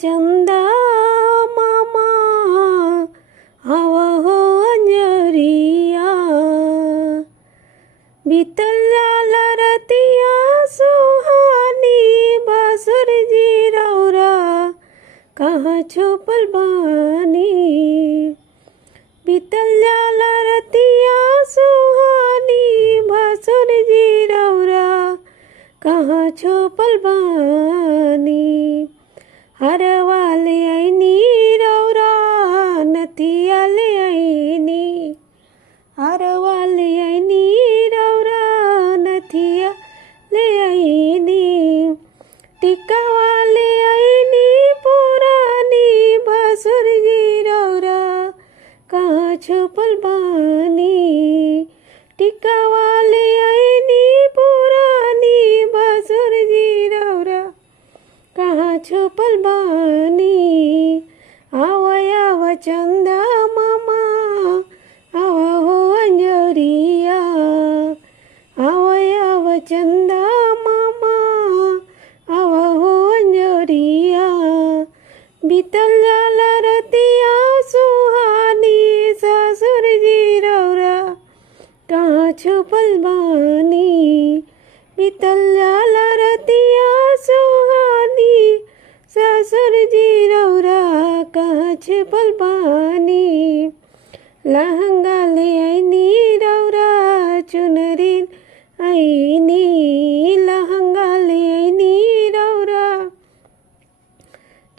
चंदा मामा आव हो अंजरिया बीतल जाला रतिया सुहानी बासुर जी रौरा कहाँ छुपल बानी बीतल जाला रतिया सुहानी बासुर जी रौरा कहाँ छुपल बानी हर वाले आईनी रौरा नथिया ले आईनी हर वाले आईनी रौरा नथिया ले आईनी टिक्का वाले आईनी पुरानी बासुर जी रौरा कहाँ छुपल बानी टिक्का वाले आईनी पुरानी बासुर जी रौरा कहाँ छुपल बानी आव चंदा मामा आव हो अंजरिया आव चंदा मामा आव हो अंजरिया बीतल जाला रतिया सुहानी ससुर जी रौरा कहाँ छुपल बानी बीतल जाला रतिया सुहानी ससुर जी रौरा कहाँ छुपल बानी लहंगा ले आईनी रौरा चुनरी आईनी लहंगा ले आईनी रौरा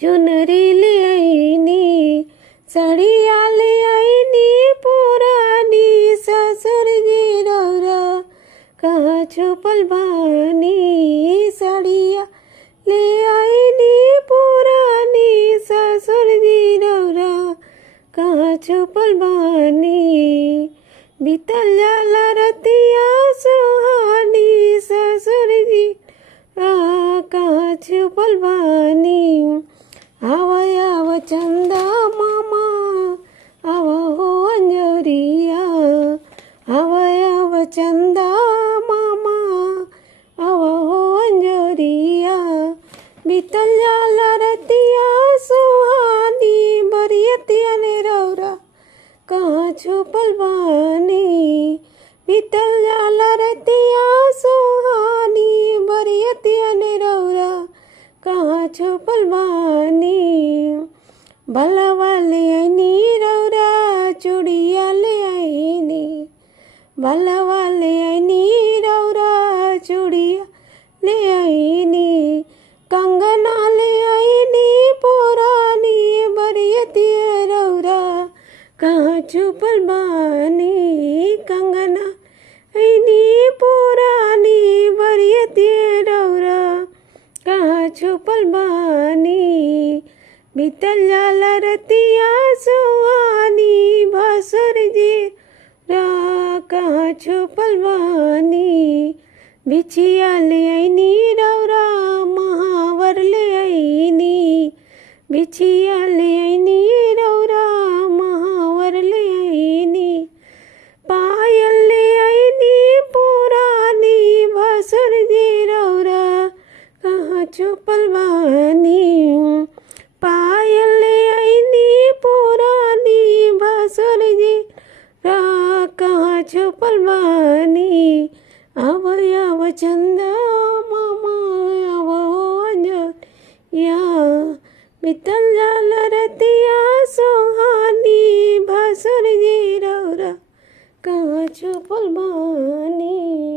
चुनरी ले आईनी साड़िया ले आईनी पुरानी ससुर जी रौरा कहाँ छुपल बानी साड़िया ले आईनी पुरानी ससुर जी रौरा कहाँ छुपल बानी बीतल जाला रतिया सुहानी ससुर जी कहाँ छुपल बानी आव चंदा मामा आव हो अंजरिया आव चंदा मामा आव हो अंजरिया बीतल जाला रतिया सुहानी बरियतिया ने रौरा कहाँ छुपल बानी बीतल जाला रतिया सुहानी बरियतिया ने रौरा कहाँ छुपल बानी भला वाले आईनी रौरा चूड़िया ले आईनी भला वाले आईनी रौरा चूड़िया ले आईनी कंगना ले आईनी पुरानी बरियतिया रौरा कहाँ छुपल बानी कंगना आईनी पुरानी बरियतिया रौरा कहाँ छुपल बानी बीतल जाला रतिया सुहानी बासुर जी रा कहाँ छुपल बानी बिछिया ले आईनी रौरा महावर ले आईनी बिछिया ले आईनी रौरा महावर ले आईनी पायल ले आईनी पुरानी बासुर जी रौरा कहाँ छुपल बानी पायल ले आईनी पुरानी बासुर जी रा कहाँ छुपल बानी आव चंदा मामा आव हो अंजरिया बीतल जाला रतिया सुहानी बासुर जी रौरा कहाँ छुपल बानी।